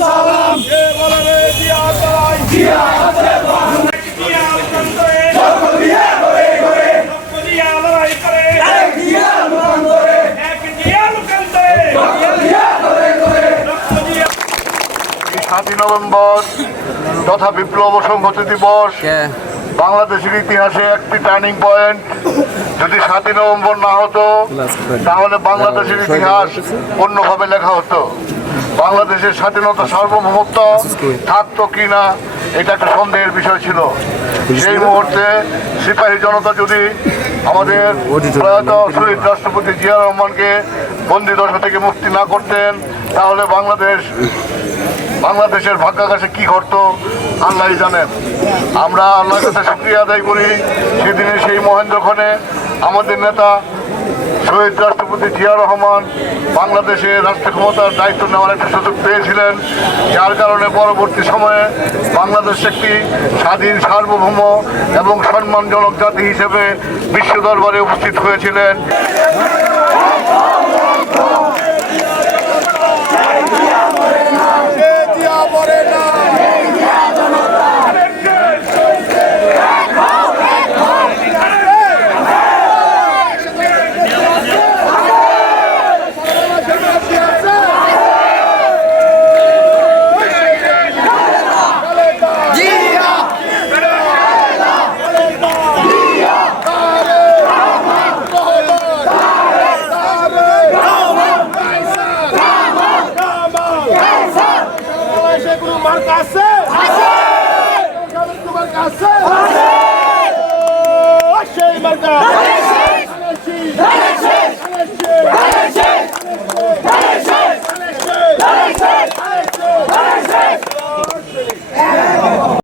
সালাম কে বলে দিয়ে দিয়ে জিয়া সাতই নভেম্বর তথা বিপ্লব সংহতি দিবস বাংলাদেশের ইতিহাসে একটি টার্নিং পয়েন্ট যদি সাতই নভেম্বর না হতো, তাহলে বাংলাদেশের ইতিহাস অন্যভাবে লেখা হতো। বাংলাদেশের স্বাধীনতা সার্বভৌমত্ব থাকতো কি না, এটা একটা সন্দেহের বিষয় ছিল। সেই মুহূর্তে সিপাহী জনতা যদি আমাদের প্রয়াত শহীদ রাষ্ট্রপতি জিয়া রহমানকে বন্দি দশা থেকে মুক্তি না করতেন, তাহলে বাংলাদেশ বাংলাদেশের ভাগ্যাকাশে কি ঘটতো আল্লাহ জানেন। আমরা আল্লাহর কাছে শুক্রিয়া আদায় করি। সেদিনে সেই মহেন্দ্র মহেন্দ্রক্ষণে আমাদের নেতা শহীদ রাষ্ট্রপতি জিয়া রহমান বাংলাদেশে রাষ্ট্র ক্ষমতার দায়িত্ব নেওয়ার একটা সুযোগ পেয়েছিলেন, যার কারণে পরবর্তী সময়ে বাংলাদেশ একটি স্বাধীন সার্বভৌম এবং সম্মানজনক জাতি হিসেবে বিশ্ব দরবারে উপস্থিত হয়েছিলেন। তোমার কাছে আছে। আছে।